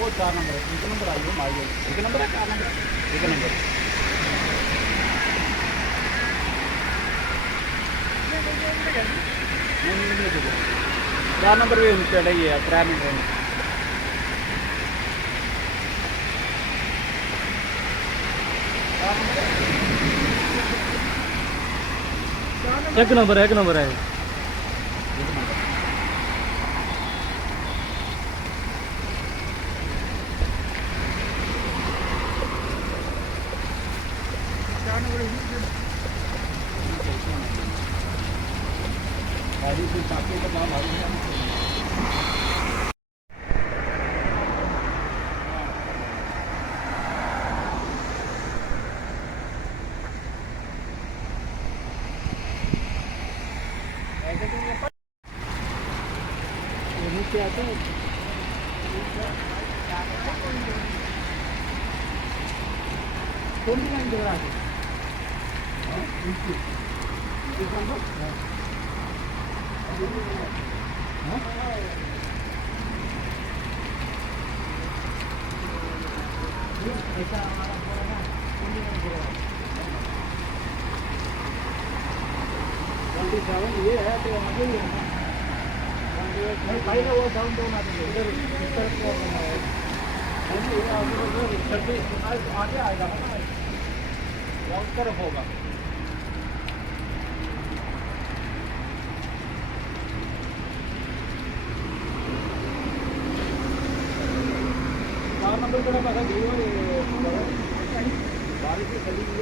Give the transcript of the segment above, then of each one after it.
वो 4 नंबर है, 1 नंबर आई हो माई 1 नंबर है, 4 नंबर 1 नंबर 4 नंबर भी चढ़े ही है 3 नंबर एक नंबर है, 1 नंबर है। गाड़ी से काफी का दाम आ गया क्या आता है कौन सी लाइन दे रहा है ऐसा हमारा पूरा ना ये है तो आगे ही है नहीं भाई ना वो डाउन डाउन आते हैं इधर इस तरफ को आगे आएगा ना उस तरफ होगा नंबर का पता बारिश में चली गई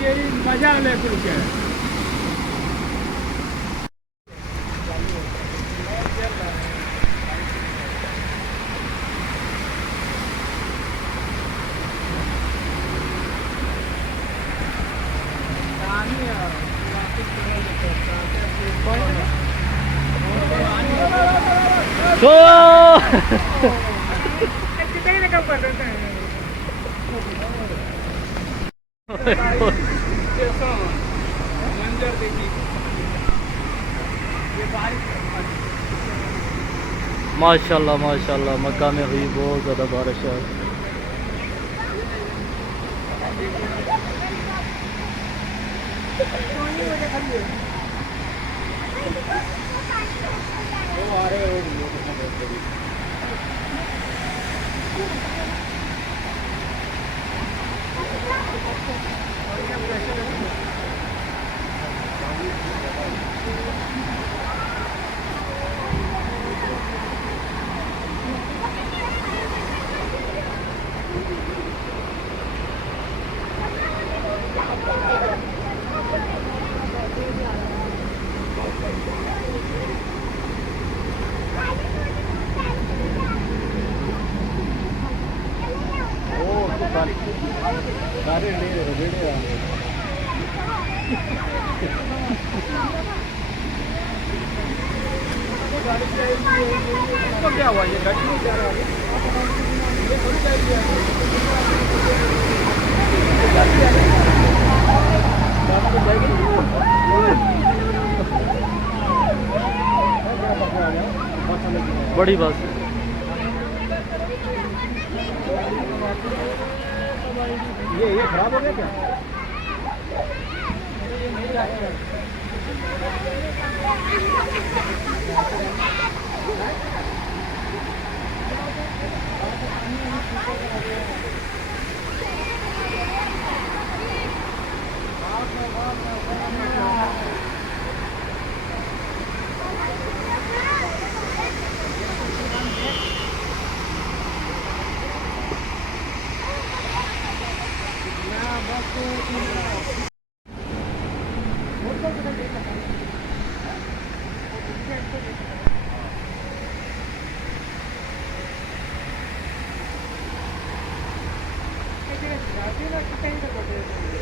यही मजा ले फिर के मंजर देखिए माशाल्लाह माशाल्लाह, मक्का में हुई बहुत ज़्यादा बारिश है। वो आ रहे हो सारे रेड़े तो क्या हुआ ये गाड़ी नहीं जा रहा है ये थोड़ी चाहिए बड़ी बस ये खराब हो गया क्या राजेला किती